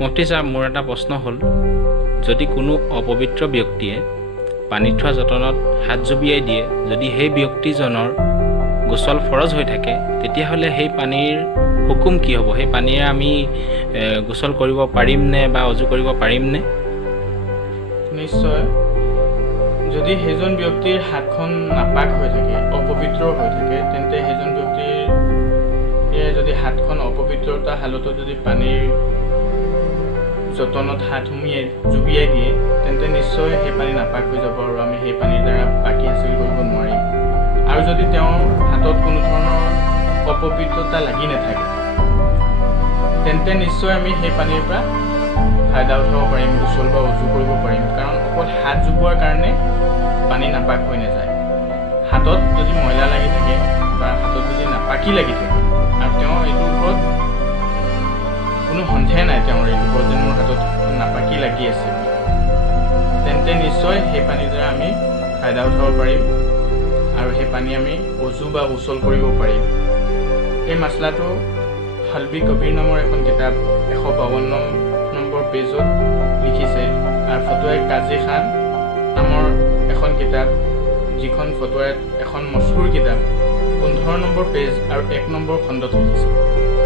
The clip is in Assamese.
মুফতি সাহেব, মোৰ এটা প্ৰশ্ন হ'ল, যদি কোনো অপবিত্ৰ ব্যক্তিয়ে পানীত থোৱা যতনত হাত জুবিয়াই দিয়ে, যদি সেই ব্যক্তিজনৰ গোচল ফৰজ হৈ থাকে, তেতিয়াহ'লে সেই পানীৰ হুকুম কি হ'ব? সেই পানীৰে আমি গোচল কৰিব পাৰিমনে বা অজু কৰিব পাৰিমনে? নিশ্চয়। যদি সেইজন ব্যক্তিৰ হাতখন নাপাক হৈ থাকে, অপবিত্ৰ হৈ থাকে, তেন্তে সেইজন ব্যক্তিৰ যদি হাতখন অপবিত্ৰতা হালতো যদি পানীৰ যতনত হাত জুবিয়াই দিয়ে, তেন্তে নিশ্চয় সেই পানী নাপাক হৈ যাব আৰু আমি সেই পানীৰ দ্বাৰা বাকী হাচিল কৰিব নোৱাৰিম। আৰু যদি তেওঁৰ হাতত কোনো ধৰণৰ অপবিত্ৰতা লাগি নাথাকে, তেন্তে নিশ্চয় আমি সেই পানীৰ পৰা ফায়দা উঠাব পাৰিম, গোচল বা উজু কৰিব পাৰিম। কাৰণ অকল হাত জুবোৱাৰ কাৰণে পানী নাপাক হৈ নাযায়। হাতত যদি ময়লা লাগি থাকে বা হাতত যদি নাপাকি লাগি থাকে আৰু তেওঁ এইটোৰ ওপৰত কোনো সন্দেহ নাই, তেওঁৰ এইটোৰ ওপৰত যে মোৰ হাতত নাপাকি লাগি আছে, তেন্তে নিশ্চয় সেই পানীৰ দ্বাৰা আমি ফায়দা উঠাব পাৰিম আৰু সেই পানী আমি অজু বা গোচল কৰিব পাৰিম। এই মাছলাটো হালবি কবিৰ নামৰ এখন কিতাপ 152 নম্বৰ পেজত লিখিছে। আৰু ফটোৱাই কাজী খান নামৰ এখন কিতাপ, যিখন ফটোৱাই এখন মচহুৰ কিতাপ, 15 নম্বৰ পেজ আৰু 1 নম্বৰ খণ্ডত লিখিছে।